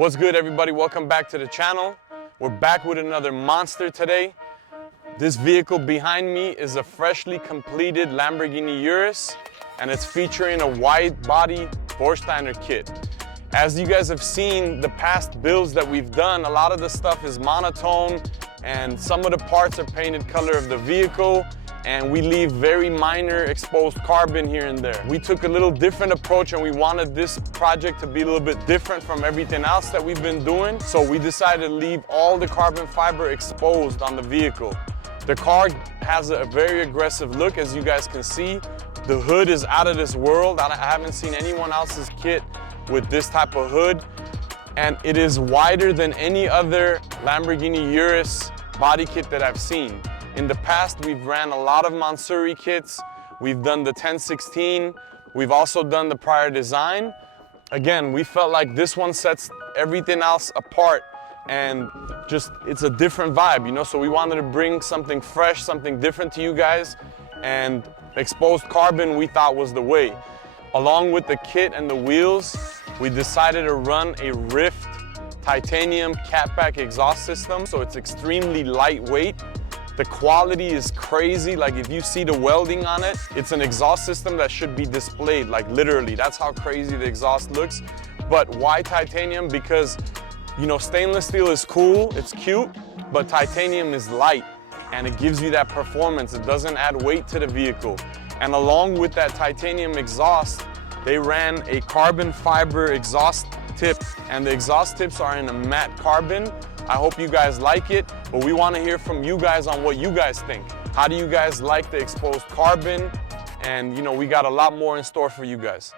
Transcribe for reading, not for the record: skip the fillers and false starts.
What's good, everybody? Welcome back to the channel. We're back with another monster today. This vehicle behind me is a freshly completed Lamborghini Urus, and it's featuring a wide body Vorsteiner kit. As you guys have seen, the past builds that we've done, a lot of the stuff is monotone, and some of the parts are painted color of the vehicle, and we leave very minor exposed carbon here and there. We took a little different approach, and we wanted this project to be a little bit different from everything else that we've been doing. So we decided to leave all the carbon fiber exposed on the vehicle. The car has a very aggressive look, as you guys can see. The hood is out of this world. I haven't seen anyone else's kit with this type of hood. And it is wider than any other Lamborghini Urus body kit that I've seen. In the past, we've ran a lot of Mansory kits. We've done the 1016. We've also done the prior design. Again, we felt like this one sets everything else apart, and just, it's a different vibe, you know? So we wanted to bring something fresh, something different to you guys, and exposed carbon we thought was the way. Along with the kit and the wheels, we decided to run a Ryft titanium catback exhaust system. So it's extremely lightweight. The quality is crazy. Like, if you see the welding on it, it's an exhaust system that should be displayed, like literally. That's how crazy the exhaust looks. But why titanium? Because, you know, stainless steel is cool, it's cute, but titanium is light and it gives you that performance. It doesn't add weight to the vehicle. And along with that titanium exhaust, they ran a carbon fiber exhaust tip, and the exhaust tips are in a matte carbon. I hope you guys like it, but we want to hear from you guys on what you guys think. How do you guys like the exposed carbon? And you know, we got a lot more in store for you guys.